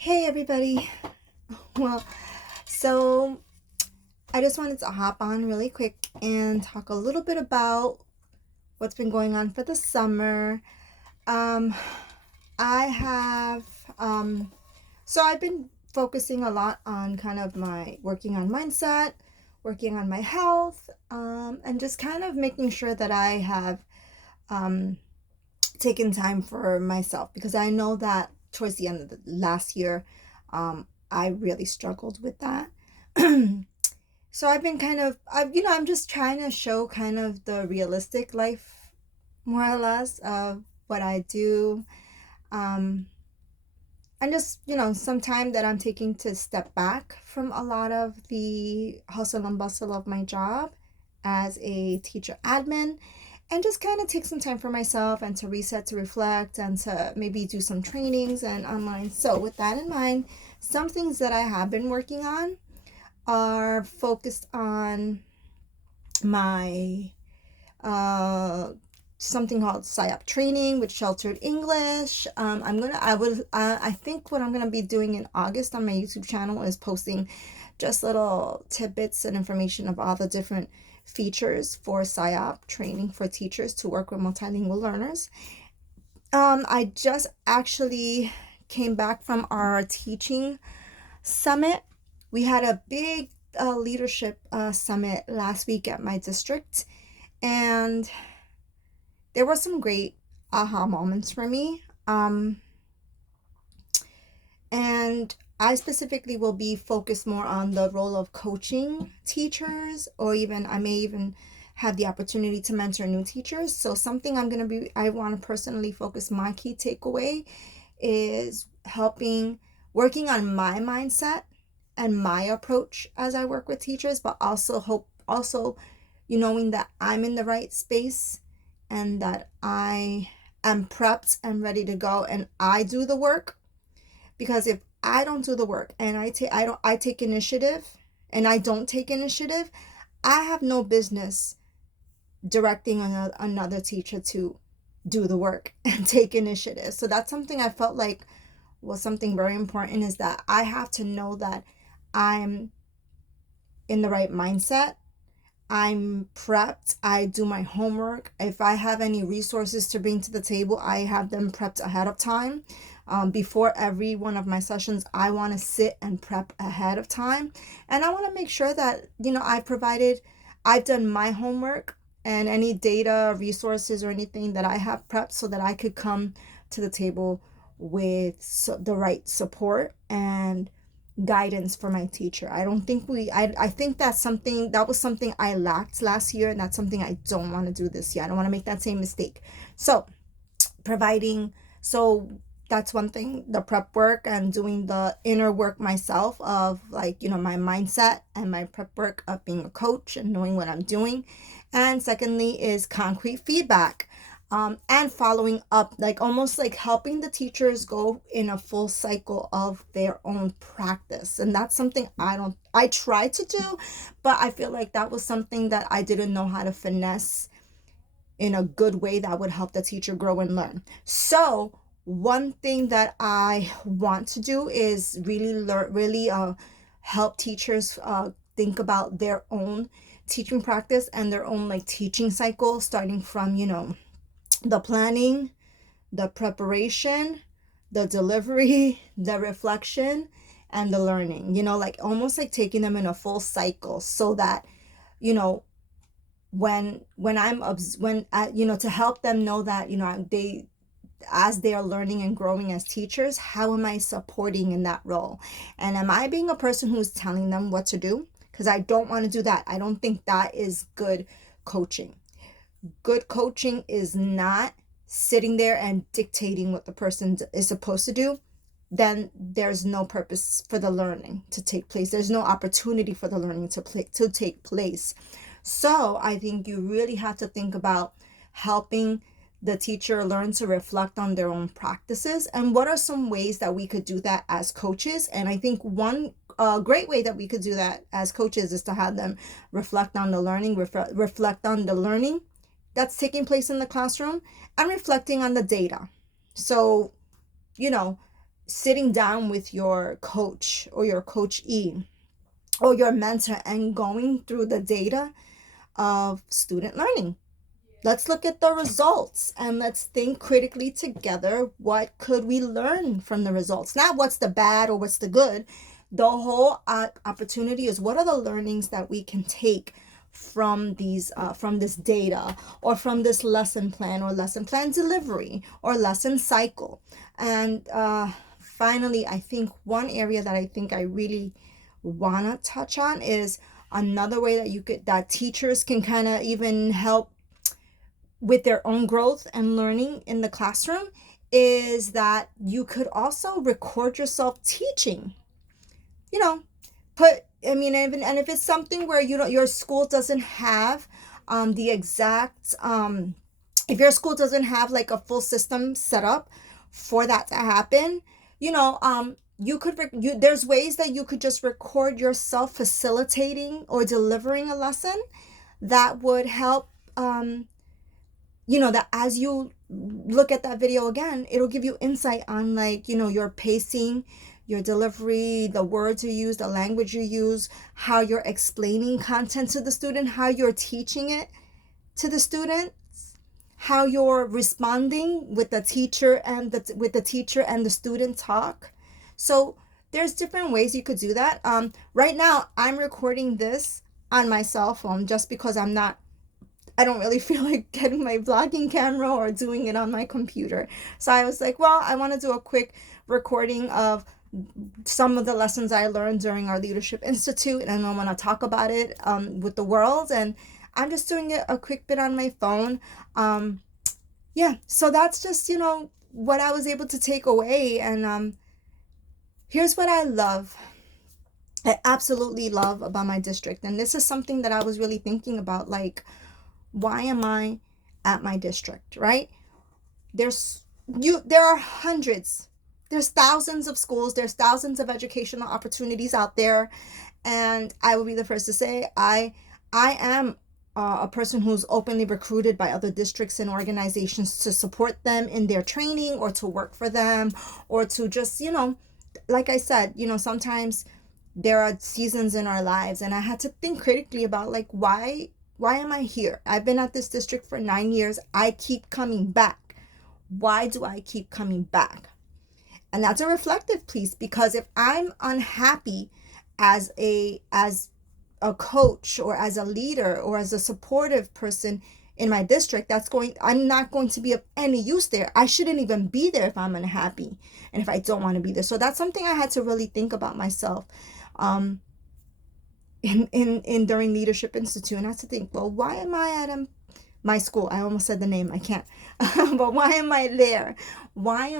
Hey everybody. Well, so I just wanted to hop on really quick and talk a little bit about what's been going on for the summer. Um, I have so I've been focusing a lot on kind of my working on mindset, working on my health, and just kind of making sure that I have um taken time for myself because I know that towards the end of the last year, I really struggled with that. So I've been I'm just trying to show kind of the realistic life, more or less, of what I do. Um, and just, some time that I'm taking to step back from a lot of the hustle and bustle of my job as a teacher admin and just kind of take some time for myself and to reset, to reflect, and to maybe do some trainings and online. So, with that in mind, some things that I have been working on are focused on my uh something called PSYOP training with Sheltered English. I think what I'm gonna be doing in August on my YouTube channel is posting just little tidbits and information of all the different features for PSYOP training for teachers to work with multilingual learners. I just actually came back from our teaching summit. We had a big leadership summit last week at my district, and there were some great aha moments for me. And I specifically will be focused more on the role of coaching teachers, or even I may even have the opportunity to mentor new teachers. So something I want to personally focus my key takeaway is working on my mindset and my approach as I work with teachers, but also knowing that I'm in the right space and that I am prepped and ready to go and I do the work. Because if I don't do the work and I take initiative and I don't take initiative, I have no business directing another teacher to do the work and take initiative. So that's something I felt like was something very important, is that I have to know that I'm in the right mindset. I'm prepped. I do my homework. If I have any resources to bring to the table, I have them prepped ahead of time. Before every one of my sessions, I want to sit and prep ahead of time. And I want to make sure that, I've done my homework and any data, resources, or anything that I have prepped so that I could come to the table with the right support and guidance for my teacher. I don't think I think that was something I lacked last year, and that's something I don't want to do this year. I don't want to make that same mistake. So, providing so that's one thing, the prep work and doing the inner work myself of, like, my mindset and my prep work of being a coach and knowing what I'm doing. And secondly is concrete feedback, and following up, like almost like helping the teachers go in a full cycle of their own practice. And that's something I try to do, but I feel like that was something that I didn't know how to finesse in a good way that would help the teacher grow and learn. So one thing that I want to do is really help teachers think about their own teaching practice and their own, like, teaching cycle, starting from the planning, the preparation, the delivery, the reflection, and the learning. Like almost like taking them in a full cycle, so that you know when I'm when to help them know that they, as they are learning and growing as teachers, how am I supporting in that role, and am I being a person who's telling them what to do? Because I don't want to do that. I don't think that is good coaching. Good coaching is not sitting there and dictating what the person is supposed to do. Then there's no purpose for the learning to take place. There's no opportunity for the learning to take place. So I think you really have to think about helping the teacher learn to reflect on their own practices, and what are some ways that we could do that as coaches. And I think one great way that we could do that as coaches is to have them reflect on the reflect on the learning that's taking place in the classroom, and reflecting on the data. So, you know, sitting down with your coach or your coachee or your mentor and going through the data of student learning. Let's look at the results and let's think critically together. What could we learn from the results? Not what's the bad or what's the good. The whole opportunity is what are the learnings that we can take from this data, or from this lesson plan or lesson plan delivery or lesson cycle. And finally, I think one area that I think I really want to touch on is another way that teachers can kind of even help with their own growth and learning in the classroom, is that you could also record yourself teaching. You know, even, and if it's something where your school doesn't have the exact if your school doesn't have like a full system set up for that to happen, you could there's ways that you could just record yourself facilitating or delivering a lesson that would help, that as you look at that video again, it'll give you insight on, like, your pacing, your delivery, the words you use, the language you use, how you're explaining content to the student, how you're teaching it to the student, how you're responding with the teacher and the student talk. So there's different ways you could do that. Right now I'm recording this on my cell phone just because I don't really feel like getting my vlogging camera or doing it on my computer. So I was like, well, I want to do a quick recording of some of the lessons I learned during our Leadership Institute, and I want to talk about it with the world. And I'm just doing it a quick bit on my phone. So that's just, what I was able to take away. And here's what I absolutely love about my district. And this is something that I was really thinking about, like, why am I at my district, right? There are hundreds, there's thousands of schools, there's thousands of educational opportunities out there. And I will be the first to say, I am a person who's openly recruited by other districts and organizations to support them in their training, or to work for them, or to just, like I said, sometimes there are seasons in our lives, and I had to think critically about, like, why am I here? I've been at this district for 9 years. I keep coming back. Why do I keep coming back? And that's a reflective piece, because if I'm unhappy as a coach, or as a leader, or as a supportive person in my district, I'm not going to be of any use there. I shouldn't even be there if I'm unhappy and if I don't want to be there. So that's something I had to really think about myself. In during Leadership Institute, and I had to think, well, why am I at my school? I almost said the name, I can't. But why am I there? Why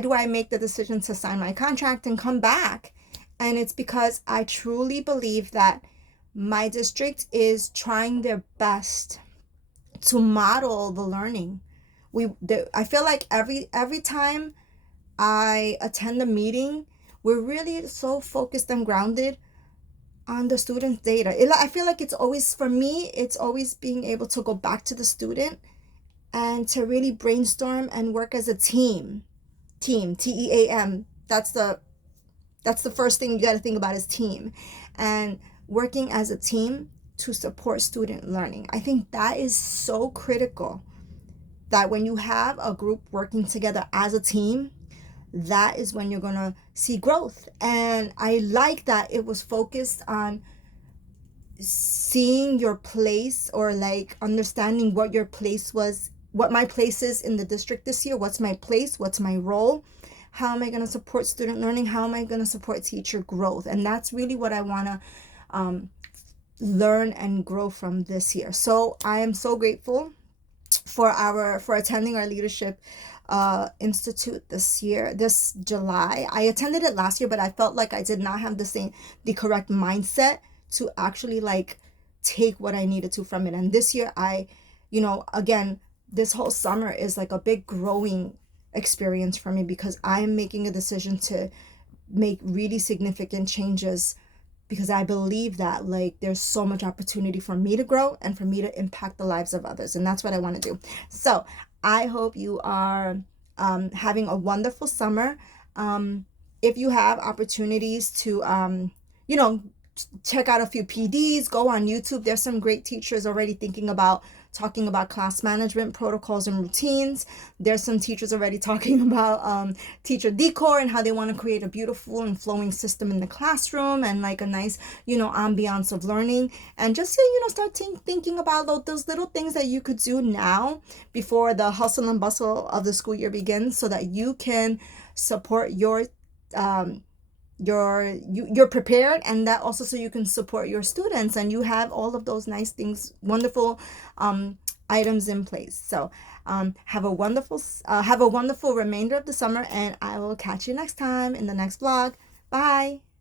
do I make the decision to sign my contract and come back? And it's because I truly believe that my district is trying their best to model the learning. I feel like every time I attend a meeting, we're really so focused and grounded on the student's data. I feel like it's always, for me, it's always being able to go back to the student and to really brainstorm and work as a team. TEAM. That's the first thing you got to think about, is team. And working as a team to support student learning. I think that is so critical, that when you have a group working together as a team, that is when you're going to see growth. And I like that it was focused on seeing your place, or like understanding what your place was, what my place is in the district this year. What's my place? What's my role? How am I going to support student learning? How am I going to support teacher growth? And that's really what I want to learn and grow from this year. So I am so grateful for attending our Leadership Institute this July. I attended it last year, but I felt like I did not have the correct mindset to actually like take what I needed to from it. And this year again, this whole summer is like a big growing experience for me, because I'm making a decision to make really significant changes, because I believe that like there's so much opportunity for me to grow and for me to impact the lives of others. And that's what I want to do. So I hope you are having a wonderful summer. If you have opportunities to, you know, check out a few PDs, go on YouTube. There's some great teachers already thinking about talking about class management protocols and routines. There's some teachers already talking about teacher decor and how they want to create a beautiful and flowing system in the classroom and like a nice, ambiance of learning. And just to, start thinking about those little things that you could do now before the hustle and bustle of the school year begins, so that you can support um, you're prepared, and that also so you can support your students and you have all of those nice things, wonderful items in place. So have a wonderful remainder of the summer, and I will catch you next time in the next vlog. Bye.